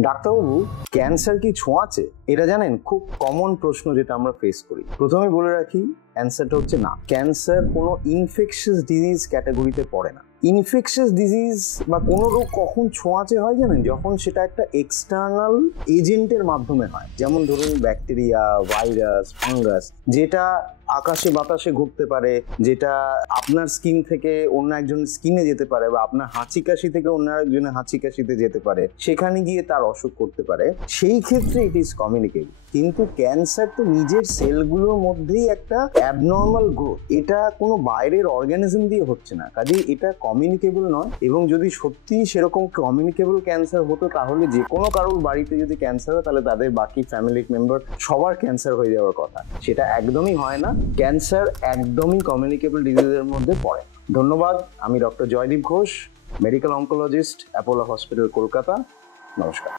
ডাক্তারবাবু, ক্যান্সার কি ছোঁয়াচে? এটা জানেন, খুব কমন প্রশ্ন যেটা আমরা ফেস করি। প্রথমে বলে রাখি, অ্যান্সারটা হচ্ছে না। ক্যান্সার কোনো ইনফেকশাস ডিজিজ ক্যাটাগরিতে পড়ে না। ইনফেকশাস ডিজিজ বা কোনো রোগ কখন ছোঁয়াচে হয় জানেন? যখন সেটা একটা এক্সটার্নাল এজেন্টের মাধ্যমে হয়। যেমন ধরুন ব্যাকটেরিয়া, ভাইরাস, ফাঙ্গাস, যেটা আকাশে বাতাসে ঘুরতে পারে, যেটা আপনার স্কিন থেকে অন্য একজনের স্কিনে যেতে পারে, বা আপনার হাঁচি কাশি থেকে অন্য একজনের হাঁচি কাশিতে যেতে পারে, সেখানে গিয়ে তার অসুখ করতে পারে। সেই ক্ষেত্রে ইট ইজ কমিউনিকেবল। কিন্তু ক্যান্সার তো নিজের সেলগুলোর মধ্যেই একটা অ্যাবনর্মাল গ্রোথ, এটা কোনো বাইরের অর্গানিজম দিয়ে হচ্ছে না, কাজেই এটা কমিউনিকেবল নয়। এবং যদি সত্যি সেরকম কমিউনিকেবল ক্যান্সার হতো, তাহলে যে কোনো কারোর বাড়িতে যদি ক্যান্সার হয়, তাহলে তাদের বাকি ফ্যামিলি মেম্বার সবার ক্যান্সার হয়ে যাওয়ার কথা। সেটা একদমই হয় না। ক্যান্সার একদমই কমিউনিকেবল ডিজিজের মধ্যে পড়ে। ধন্যবাদ। আমি doctor Joydeep Ghosh, medical oncologist, Apollo hospital, Kolkata. নমস্কার।